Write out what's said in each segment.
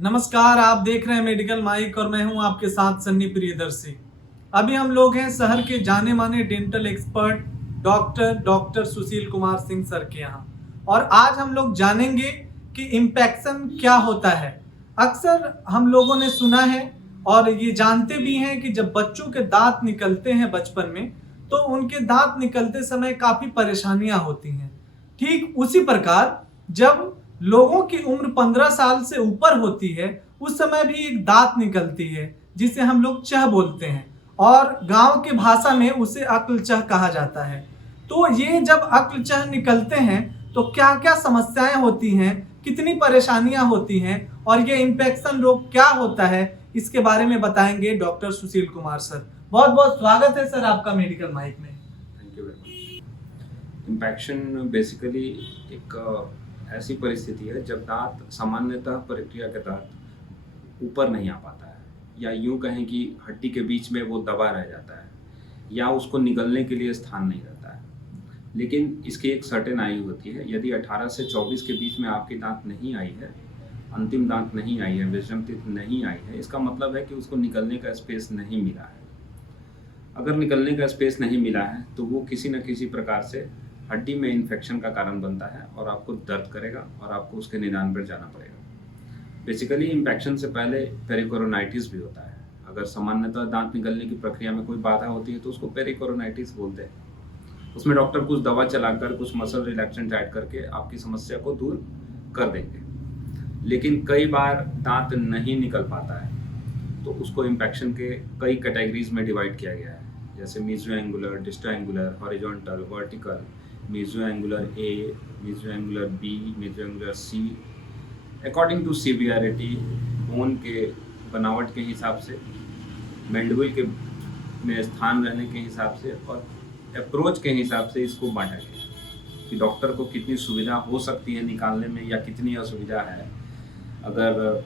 नमस्कार, आप देख रहे हैं मेडिकल माइक और मैं हूं आपके साथ सन्नी प्रियदर्शी। अभी हम लोग हैं शहर के जाने माने dental expert doctor Sushil Kumar Singh sir के यहाँ और आज हम लोग जानेंगे कि इम्पैक्शन क्या होता है। अक्सर हम लोगों ने सुना है और ये जानते भी हैं कि जब बच्चों के दांत निकलते हैं बचपन में तो उनके दांत निकलते समय काफ़ी परेशानियां होती हैं। ठीक उसी प्रकार जब लोगों की उम्र 15 साल से ऊपर होती है उस समय भी एक दांत निकलती है जिसे हम लोग चह बोलते हैं और गांव के भाषा में उसे अक्ल चह कहा जाता है। तो ये जब अक्ल चह निकलते हैं तो क्या क्या समस्याएं होती हैं, कितनी परेशानियां होती हैं और ये इन्फेक्शन रोग क्या होता है, इसके बारे में बताएंगे डॉक्टर सुशील कुमार सर। बहुत बहुत स्वागत है सर आपका मेडिकल माइक में। Thank you very much. Impaction basically एक ऐसी परिस्थिति है जब दांत सामान्यतः प्रक्रिया के तहत ऊपर नहीं आ पाता है, या यूं कहें कि हड्डी के बीच में वो दबा रह जाता है, या उसको निगलने के लिए स्थान नहीं रहता है। लेकिन इसकी एक सर्टेन आयु होती है। यदि 18 से 24 के बीच में आपकी दांत नहीं आई है, अंतिम दांत नहीं आई है, विजडम टीथ नहीं आई है, इसका मतलब है कि उसको निकलने का स्पेस नहीं मिला है। अगर निकलने का स्पेस नहीं मिला है तो वो किसी न किसी प्रकार से हड्डी में इन्फेक्शन का कारण बनता है और आपको दर्द करेगा और आपको उसके निदान पर जाना पड़ेगा। बेसिकली इन्फेक्शन से पहले पेरिकोरोनाइटिस भी होता है। अगर सामान्यतः दांत निकलने की प्रक्रिया में कोई बाधा होती है तो उसको पेरिकोरोनाइटिस बोलते हैं। उसमें डॉक्टर कुछ दवा चलाकर, कुछ मसल रिलैक्सेंट ऐड करके आपकी समस्या को दूर कर देंगे। लेकिन कई बार दांत नहीं निकल पाता है तो उसको इन्फेक्शन के कई कैटेगरीज में डिवाइड किया गया है, जैसे mesioangular, distoangular, horizontal, vertical, mesioangular A, mesioangular B, mesioangular C, according to severity, bone के बनावट के हिसाब से, मैंडिबल के में स्थान रहने के हिसाब से और अप्रोच के हिसाब से इसको बांटा गया कि डॉक्टर को कितनी सुविधा हो सकती है निकालने में या कितनी असुविधा है। अगर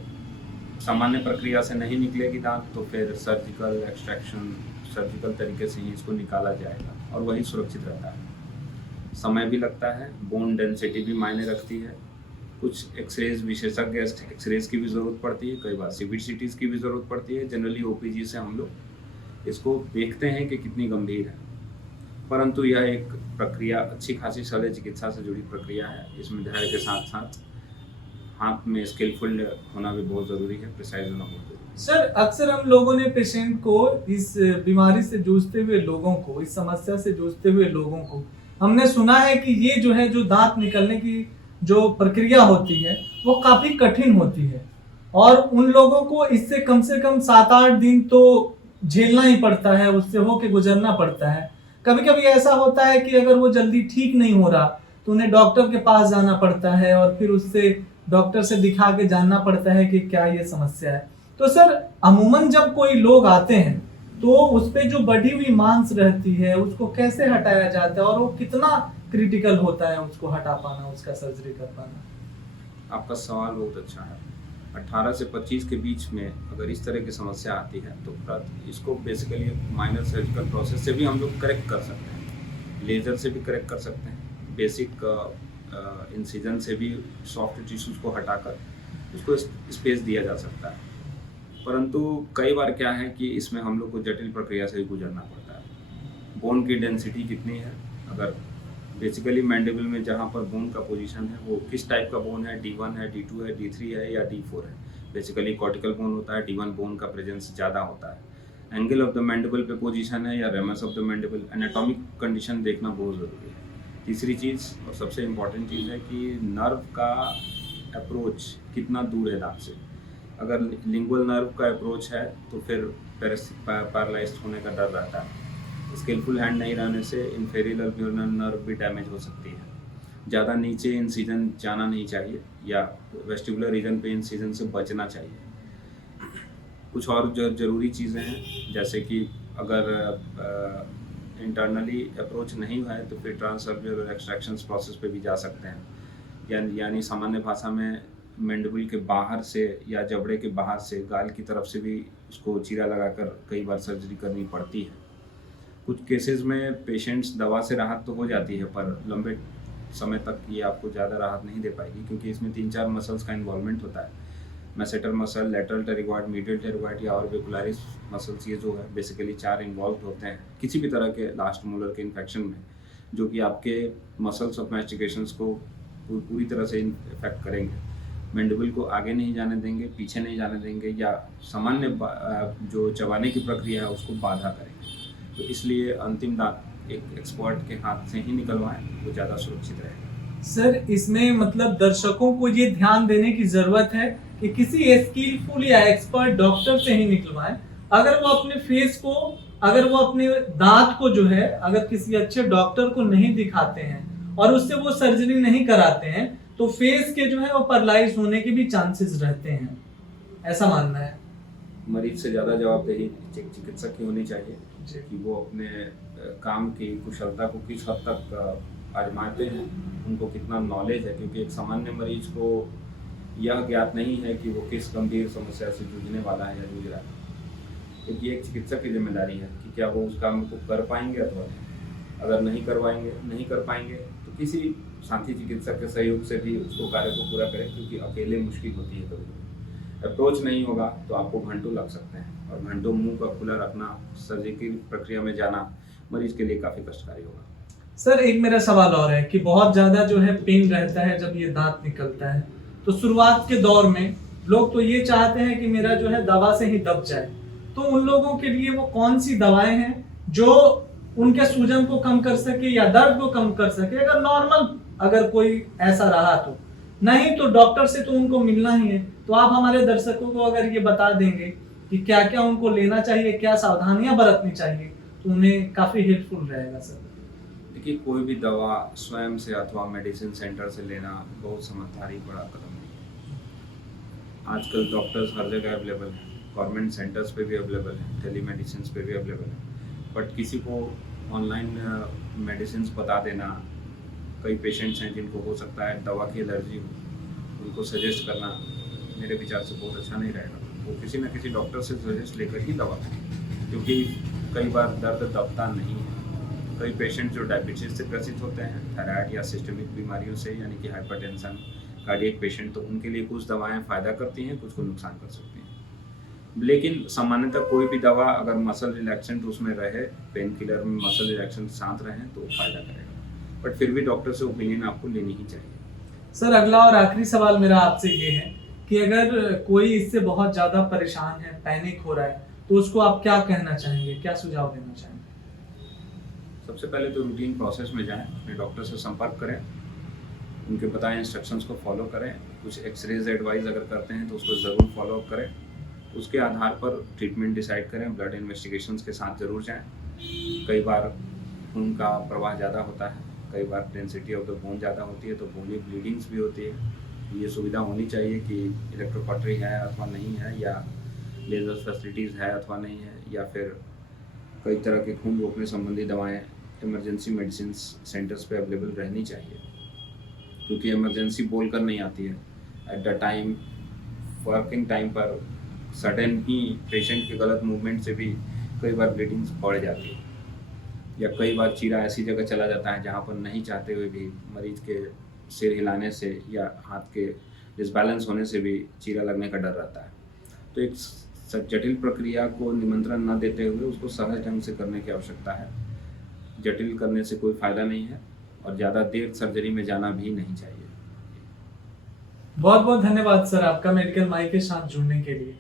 सामान्य प्रक्रिया से नहीं निकलेगी दांत तो फिर सर्जिकल एक्सट्रैक्शन, सर्जिकल तरीके से ही इसको निकाला जाएगा और वही सुरक्षित रहता है। समय भी लगता है, बोन डेंसिटी भी मायने रखती है, कुछ एक्सरेज, विशेषज्ञ एक्सरेज की भी ज़रूरत पड़ती है, कई बार सीवीसीटीज़ की भी ज़रूरत पड़ती है। जनरली ओपीजी से हम लोग इसको देखते हैं कि कितनी गंभीर है, परंतु यह एक प्रक्रिया अच्छी खासी शल्य चिकित्सा से जुड़ी प्रक्रिया है। इसमें धैर्य के साथ साथ हाथ में स्किलफुल होना भी बहुत ज़रूरी है, प्रिसाइज होना बहुत ज़रूरी है। सर अक्सर हम लोगों ने पेशेंट को, इस बीमारी से जूझते हुए लोगों को, इस समस्या से जूझते हुए लोगों को हमने सुना है कि ये जो है, जो दांत निकलने की जो प्रक्रिया होती है वो काफी कठिन होती है और उन लोगों को इससे कम से कम 7-8 दिन तो झेलना ही पड़ता है, उससे होके गुजरना पड़ता है। कभी कभी ऐसा होता है कि अगर वो जल्दी ठीक नहीं हो रहा तो उन्हें डॉक्टर के पास जाना पड़ता है और फिर उससे डॉक्टर से दिखा के जानना पड़ता है कि क्या ये समस्या है। तो सर अमूमन जब कोई लोग आते हैं तो उस पे जो बढ़ी हुई मांस रहती है उसको कैसे हटाया जाता है और वो कितना क्रिटिकल होता है उसको हटा पाना, उसका सर्जरी कर पाना? आपका सवाल बहुत अच्छा है। 18 से 25 के बीच में अगर इस तरह की समस्या आती है तो इसको बेसिकली माइनर सर्जिकल प्रोसेस से भी हम लोग करेक्ट कर सकते हैं, लेज़र से भी करेक्ट कर सकते हैं, बेसिक इंसिजन से भी सॉफ्ट टिश्यूज को हटाकर उसको स्पेस दिया जा सकता है। परंतु कई बार क्या है कि इसमें हम लोग को जटिल प्रक्रिया से भी गुजरना पड़ता है। बोन की डेंसिटी कितनी है, अगर बेसिकली मैंडिबल में जहाँ पर बोन का पोजीशन है वो किस टाइप का बोन है, D1 है, D2 है, D3 है या D4 है। बेसिकली कॉर्टिकल बोन होता है, D1 बोन का प्रेजेंस ज़्यादा होता है। एंगल ऑफ द मैंडिबल पे पोजीशन है या ramus of the mandible, anatomic condition देखना बहुत ज़रूरी है। तीसरी चीज़ और सबसे इम्पॉर्टेंट चीज़ है कि नर्व का अप्रोच कितना दूर है दांत से। अगर लिंगुअल नर्व का अप्रोच है तो फिर पैरालाइज्ड होने का डर रहता है। स्किलफुल हैंड नहीं रहने से इंफेरियर अल्वियोलर नर्व भी डैमेज हो सकती है। ज़्यादा नीचे इंसिजन जाना नहीं चाहिए या वेस्टिबुलर रीजन पे इंसिजन से बचना चाहिए। कुछ और जो ज़रूरी चीज़ें हैं, जैसे कि अगर इंटरनली अप्रोच नहीं हुआ है तो फिर ट्रांसअल्वियोलर एक्सट्रैक्शन प्रोसेस पे भी जा सकते हैं, यानी सामान्य भाषा में मैंडिबल के बाहर से या जबड़े के बाहर से गाल की तरफ से भी उसको चीरा लगाकर कई बार सर्जरी करनी पड़ती है। कुछ केसेस में पेशेंट्स दवा से राहत तो हो जाती है पर लंबे समय तक ये आपको ज़्यादा राहत नहीं दे पाएगी, क्योंकि इसमें 3-4 मसल्स का इन्वॉल्वमेंट होता है। Masseter muscle, lateral pterygoid, medial pterygoid या ऑर्बिकुलरिस मसल्स, ये जो है बेसिकली 4 इन्वॉल्व होते हैं किसी भी तरह के लास्ट मोलर के इन्फेक्शन में, जो कि आपके मसल्स ऑफ मैस्टिकेशंस को पूरी तरह से इफेक्ट करेंगे। मैंडिबल को आगे नहीं जाने देंगे, पीछे नहीं जाने देंगे, या सामान्य जो चबाने की प्रक्रिया है उसको बाधा करेंगे। तो इसलिए अंतिम दांत एक एक्सपर्ट के हाथ से ही निकलवाएं, वो ज़्यादा सुरक्षित रहेगा। सर, इसमें मतलब दर्शकों को ये ध्यान देने की जरूरत है कि किसी स्किलफुल या एक्सपर्ट डॉक्टर से ही निकलवाएं। अगर वो अपने फेस को, अगर वो अपने दांत को जो है, अगर किसी अच्छे डॉक्टर को नहीं दिखाते हैं और उससे वो सर्जरी नहीं कराते हैं, तो फेस के जो है वो पैरालाइज होने के भी चांसेस रहते हैं, ऐसा मानना है। मरीज से ज़्यादा जवाबदेही चिकित्सक की होनी चाहिए कि वो अपने काम की कुशलता को किस हद तक आजमाते हैं, उनको कितना नॉलेज है, क्योंकि एक सामान्य मरीज को यह ज्ञात नहीं है कि वो किस गंभीर समस्या से जूझने वाला है या जूझ रहा है। क्योंकि एक चिकित्सक की जिम्मेदारी है कि क्या वो उस काम को कर पाएंगे अथवा नहीं। अगर नहीं कर पाएंगे तो किसी साथी चिकित्सक के सहयोग से भी उसको कार्य को पूरा करें, क्योंकि अकेले मुश्किल होती है कभी। अप्रोच नहीं होगा तो आपको घंटों लग सकते हैं, और घंटों मुंह का खुला रखना, सर्जिकल प्रक्रिया में जाना मरीज के लिए काफ़ी कष्टकारी होगा। सर, एक मेरा सवाल और है कि बहुत ज्यादा जो है पेन रहता है जब ये दांत निकलता है, तो शुरुआत के दौर में लोग तो ये चाहते हैं कि मेरा जो है दवा से ही दब जाए। तो उन लोगों के लिए वो कौन सी दवाएं हैं जो उनके सूजन को कम कर सके या दर्द को कम कर सके? अगर नॉर्मल अगर कोई ऐसा रहा तो नहीं, तो डॉक्टर से तो उनको मिलना ही है। तो आप हमारे दर्शकों को अगर ये बता देंगे कि क्या क्या उनको लेना चाहिए, क्या सावधानियां बरतनी चाहिए, तो उन्हें काफी हेल्पफुल रहेगा। सर, देखिए, कोई भी दवा स्वयं से अथवा मेडिसिन सेंटर से लेना बहुत समझदारी बड़ा कदम नहीं है। आजकल डॉक्टर्स हर जगह अवेलेबल हैं, गवर्नमेंट सेंटर्स पे भी अवेलेबल हैं, टेलीमेडिसिन पे भी अवेलेबल है। बट किसी को ऑनलाइन मेडिसिन बता देना, कई पेशेंट्स हैं जिनको हो सकता है दवा की एलर्जी हो, उनको सजेस्ट करना मेरे विचार से बहुत अच्छा नहीं रहेगा। वो किसी न किसी डॉक्टर से सजेस्ट लेकर ही दवा करें, क्योंकि कई बार दर्द दबता नहीं है। कई पेशेंट जो डायबिटीज से ग्रसित होते हैं, थायराइड या सिस्टमिक बीमारियों से, यानी कि हाइपरटेंशन, कार्डियक पेशेंट, तो उनके लिए कुछ दवाएं फ़ायदा करती हैं, कुछ को नुकसान कर सकती हैं। लेकिन सामान्यतः कोई भी दवा अगर मसल रिलैक्सेंट उसमें रहे, पेन किलर में मसल रिलैक्सेंट साथ रहें, तो फ़ायदा करेगा। बट फिर भी डॉक्टर से ओपिनियन आपको लेनी ही चाहिए। सर, अगला और आखिरी सवाल मेरा आपसे ये है कि अगर कोई इससे बहुत ज़्यादा परेशान है, पैनिक हो रहा है, तो उसको आप क्या कहना चाहेंगे, क्या सुझाव देना चाहेंगे? सबसे पहले तो रूटीन प्रोसेस में जाएं, अपने डॉक्टर से संपर्क करें, उनके बताए इंस्ट्रक्शंस को फॉलो करें। कुछ एक्सरेज एडवाइस अगर करते हैं तो उसको ज़रूर फॉलो अप करें। उसके आधार पर ट्रीटमेंट डिसाइड करें। ब्लड इन्वेस्टिगेशंस के साथ ज़रूर जाएं। कई बार खून का प्रवाह ज़्यादा होता है, कई बार डेंसिटी ऑफ द बोन ज़्यादा होती है, तो बोनी ब्लीडिंग्स भी होती है। ये सुविधा होनी चाहिए कि इलेक्ट्रोकॉटरी है अथवा नहीं है, या लेजर फैसिलिटीज़ है अथवा नहीं है, या फिर कई तरह के खून रोकने संबंधी दवाएं इमरजेंसी मेडिसिन सेंटर्स पे अवेलेबल रहनी चाहिए, क्योंकि इमरजेंसी बोलकर नहीं आती है। At the time, working time पर सडन ही पेशेंट के गलत मूवमेंट से भी कई बार ब्लीडिंग्स बढ़ जाती है, या कई बार चीरा ऐसी जगह चला जाता है जहाँ पर नहीं चाहते हुए भी मरीज के सिर हिलाने से या हाथ के डिसबैलेंस होने से भी चीरा लगने का डर रहता है। तो एक जटिल प्रक्रिया को निमंत्रण न देते हुए उसको सहज ढंग से करने की आवश्यकता है। जटिल करने से कोई फायदा नहीं है, और ज़्यादा देर सर्जरी में जाना भी नहीं चाहिए। बहुत बहुत धन्यवाद सर आपका मेडिकल माई के साथ जुड़ने के लिए।